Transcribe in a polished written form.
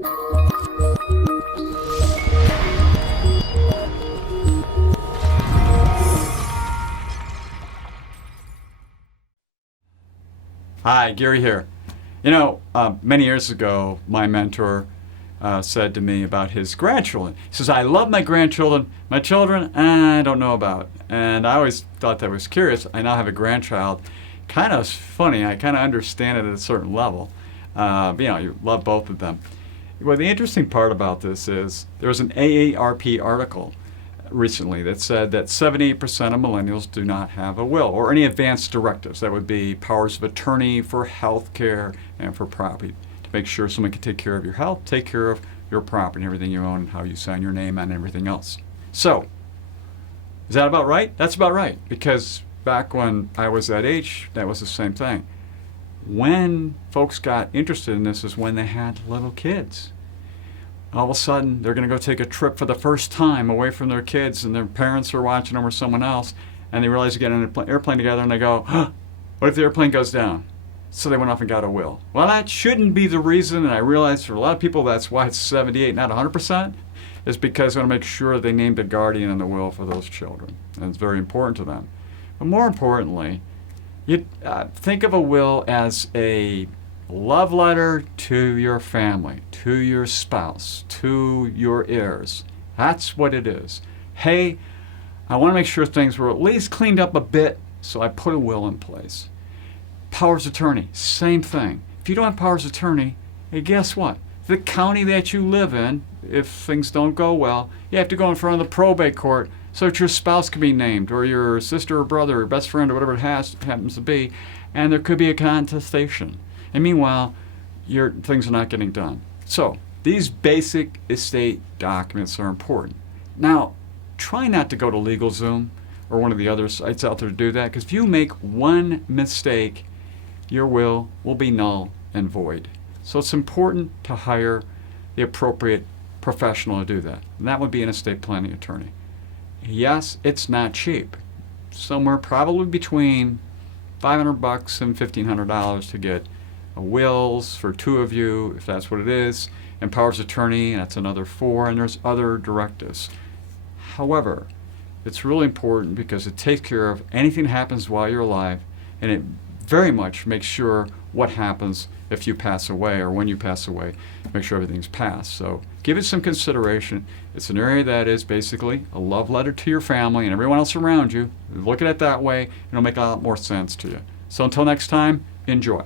Hi, Gary here. Many years ago, my mentor said to me about his grandchildren. He says, I love my grandchildren. My children, I don't know about. And I always thought that was curious. I now have a grandchild. Kind of funny. I kind of understand it at a certain level. You love both of them. Well, the interesting part about this is there was an AARP article recently that said that 78% of millennials do not have a will or any advance directives. That would be powers of attorney for health care and for property, to make sure someone can take care of your health, take care of your property, everything you own, and how you sign your name on everything else. So, is that about right? That's about right, because back when I was that age, that was the same thing. When folks got interested in this is when they had little kids. All of a sudden, they're going to go take a trip for the first time away from their kids, and their parents are watching them or someone else, and they realize they get on an airplane together, and they go, what if the airplane goes down? So they went off and got a will. Well, that shouldn't be the reason, and I realize for a lot of people that's why it's 78, not 100%, is because they want to make sure they named a guardian in the will for those children, and it's very important to them. But more importantly, you think of a will as a love letter to your family, to your spouse, to your heirs. That's what it is. Hey, I want to make sure things were at least cleaned up a bit, so I put a will in place. Powers of attorney, same thing. If you don't have powers of attorney, hey, guess what? The county that you live in, if things don't go well, you have to go in front of the probate court so that your spouse can be named, or your sister or brother or best friend or whatever it happens to be, and there could be a contestation. And meanwhile, your things are not getting done. So these basic estate documents are important. Now, try not to go to LegalZoom or one of the other sites out there to do that, because if you make one mistake, your will be null and void. So it's important to hire the appropriate professional to do that. And that would be an estate planning attorney. Yes, it's not cheap. Somewhere probably between $500 and $1,500 to get wills for two of you, if that's what it is, and powers of attorney, that's another $4, and there's other directives. However, it's really important because it takes care of anything that happens while you're alive, and it very much makes sure what happens if you pass away or when you pass away, make sure everything's passed. So give it some consideration. It's an area that is basically a love letter to your family and everyone else around you. Look at it that way, and it'll make a lot more sense to you. So until next time, enjoy.